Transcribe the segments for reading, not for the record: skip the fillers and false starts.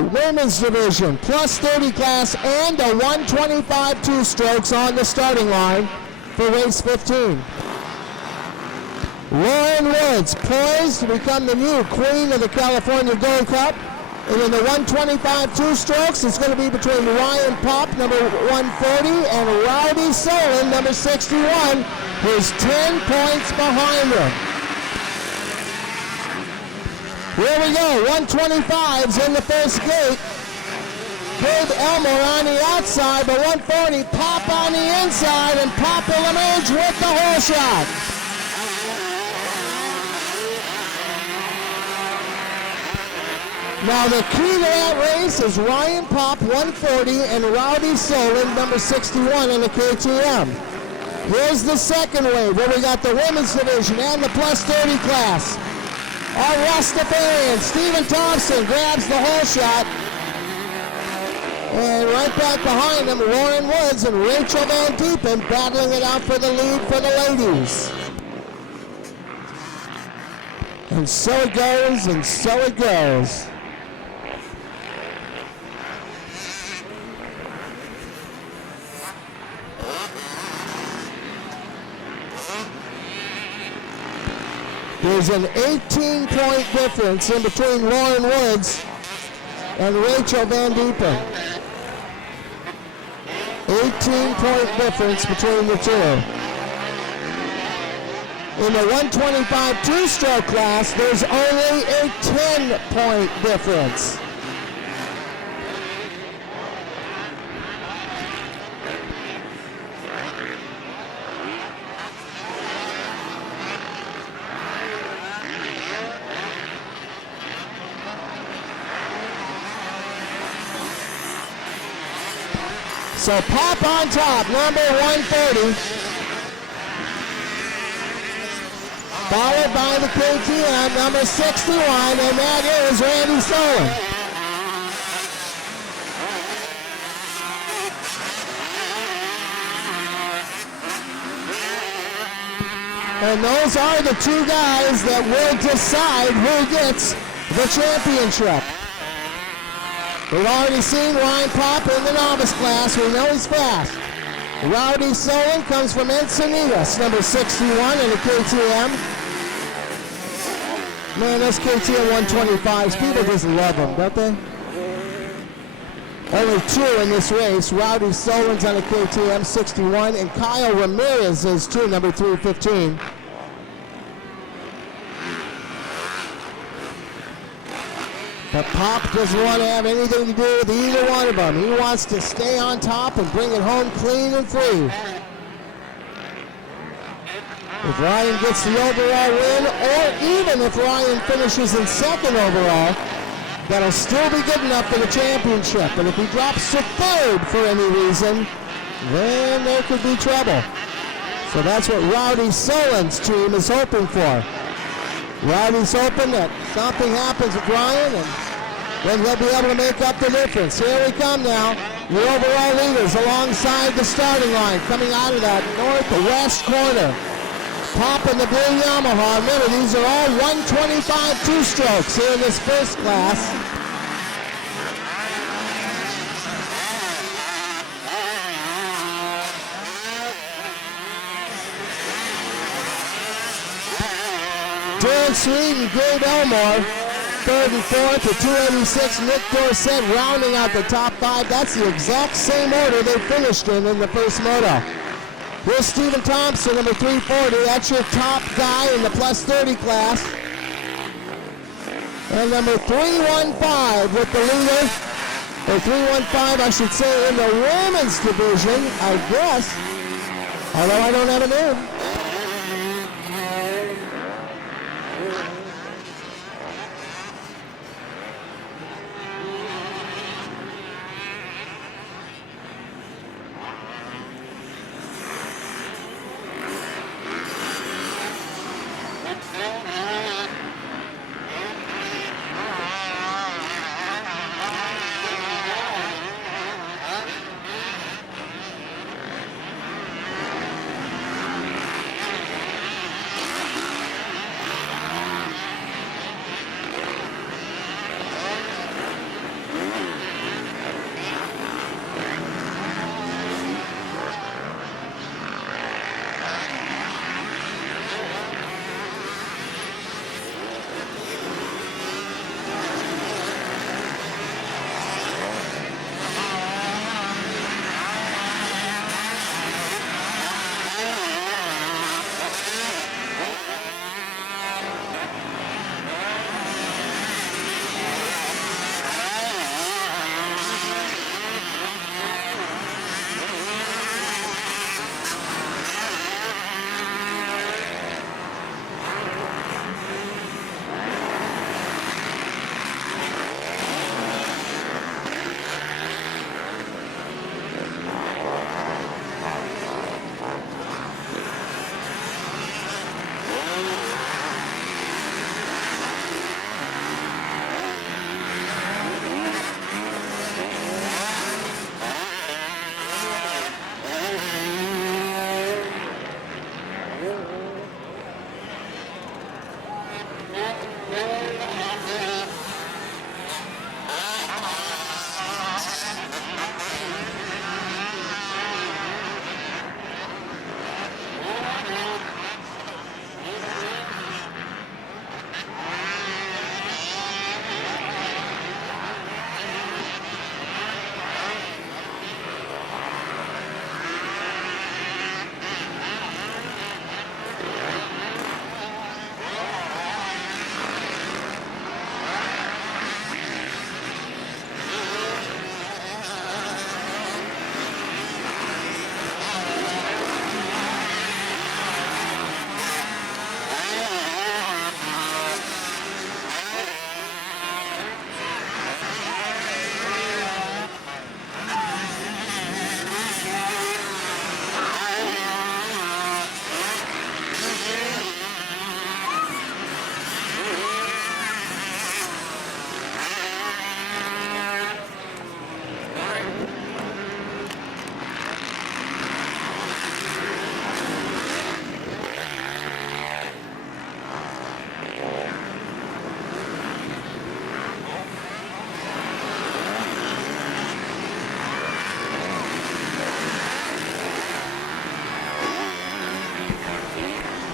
right, women's division, plus 30 class, and a 125 two-strokes on the starting line for race 15. Lauren Woods, poised to become the new queen of the California Gold Cup. And in the 125 two-strokes, it's going to be between Ryan Popp, number 140, and Rowdy Solon, number 61, who's 10 points behind him. Here we go, 125's in the first gate. Gabe Elmore on the outside, but 140, Popp on the inside, and Popp will emerge with the hole shot. Now the key to that race is Ryan Popp, 140, and Rowdy Solon, number 61 in the KTM. Here's the second wave, where we got the women's division and the plus 30 class. Our Rastafarian, Stephen Thompson, grabs the hole shot. And right back behind him, Lauren Woods and Rachel Van Diepen battling it out for the lead for the ladies. And so it goes, and so it goes. There's an 18-point difference in between Lauren Woods and Rachel Van Diepen. 18-point difference between the two. In the 125 two-stroke class, there's only a 10-point difference. So Popp on top, number 130. Followed by the KTM, number 61, and that is Randy Solon. And those are the two guys that will decide who gets the championship. We've already seen Ryan Popp in the novice class. We know he's fast. Rowdy Solon comes from Encinitas, number 61 in the KTM. Man, those KTM 125s, people just love them, don't they? Only two in this race. Rowdy Solon's on the KTM 61, and Kyle Ramirez is too, number 315. But Popp doesn't want to have anything to do with either one of them. He wants to stay on top and bring it home clean and free. If Ryan gets the overall win, or even if Ryan finishes in second overall, that'll still be good enough for the championship. And if he drops to third for any reason, then there could be trouble. So that's what Rowdy Solon's team is hoping for. Rowdy's hoping that something happens with Ryan, and then he'll be able to make up the difference. Here we come now. The overall leaders alongside the starting line, coming out of that northwest corner. Popp in the blue Yamaha. Remember, these are all 125 two-strokes here in this first class. Darren Sweet and Gabe Elmore, third and fourth at 286. Nick Dorsett rounding out the top five. That's the exact same order they finished in the first moto. Here's Stephen Thompson, number 340. That's your top guy in the plus 30 class. And number 315 with the leader, or 315 I should say, in the women's division, I guess, although I don't have a name.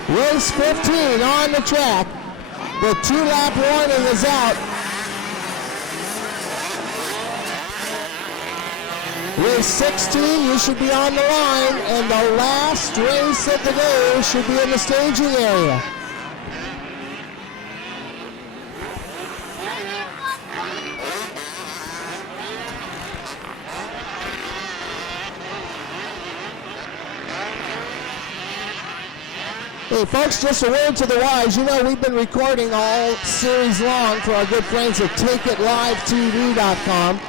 Race 15 on the track. The 2-lap warning is out. Race 16, you should be on the line, and the last race of the day should be in the staging area. Hey folks, just a word to the wise. You know we've been recording all series long for our good friends at TakeItLiveTV.com.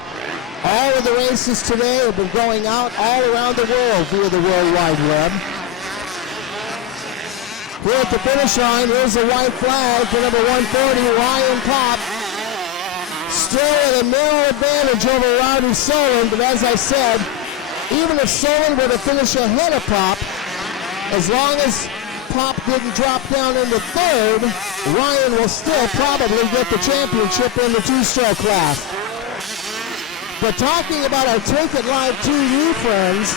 All of the races today have been going out all around the world via the World Wide Web. Here at the finish line, here's a white flag for number 140, Ryan Pop. Still at a narrow advantage over Rowdy Solon, but as I said, even if Solon were to finish ahead of Pop, as long as Pop didn't drop down into third, Ryan will still probably get the championship in the two-stroke class. But talking about our Take It Live TV friends,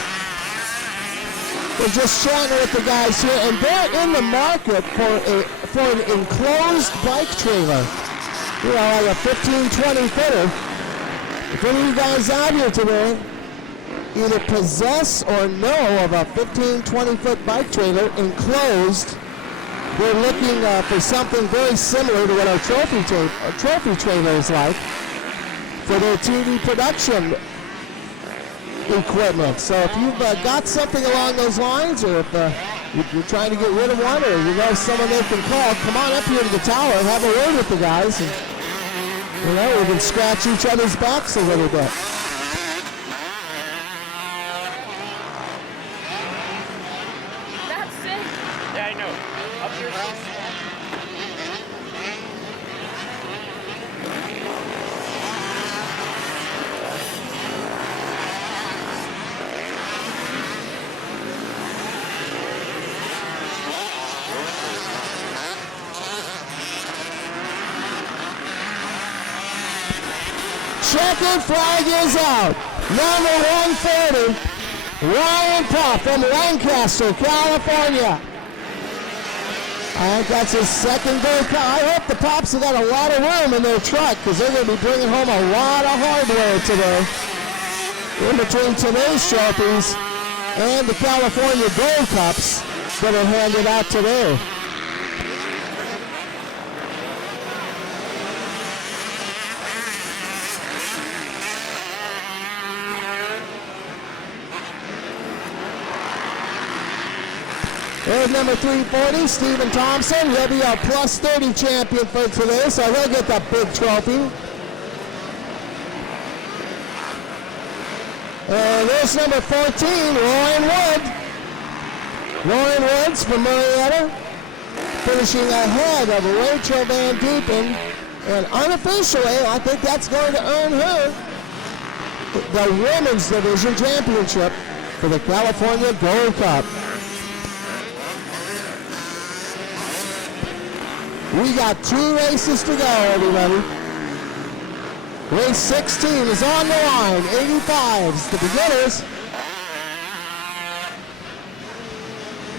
we're just chatting with the guys here, and they're in the market for an enclosed bike trailer. You know, like a 15, 20 footer. If any of you guys out here today either possess or know of a 15, 20 foot bike trailer enclosed, we're looking for something very similar to what our trophy trailer is like for their TV production equipment. So if you've got something along those lines, or if you're trying to get rid of one, or you know someone they can call, come on up here to the tower and have a word with the guys. And, you know, we can scratch each other's backs a little bit. That's it. Yeah, I know. Up here. Checkered flag is out. Number 140, Ryan Pop from Lancaster, California. I think that's his second go. I hope the Pops have got a lot of room in their truck, because they're going to be bringing home a lot of hardware today. In between today's trophies and the California Gold Cups that are handed out today. There's number 340, Stephen Thompson. He'll be our plus 30 champion for today, so he'll get that big trophy. And there's number 14, Lauren Wood. Lauren Woods from Marietta, finishing ahead of Rachel Van Diepen. And unofficially, I think that's going to earn her the Women's Division Championship for the California Gold Cup. We got 2 races to go, everybody. Race 16 is on the line. 85s, the beginners.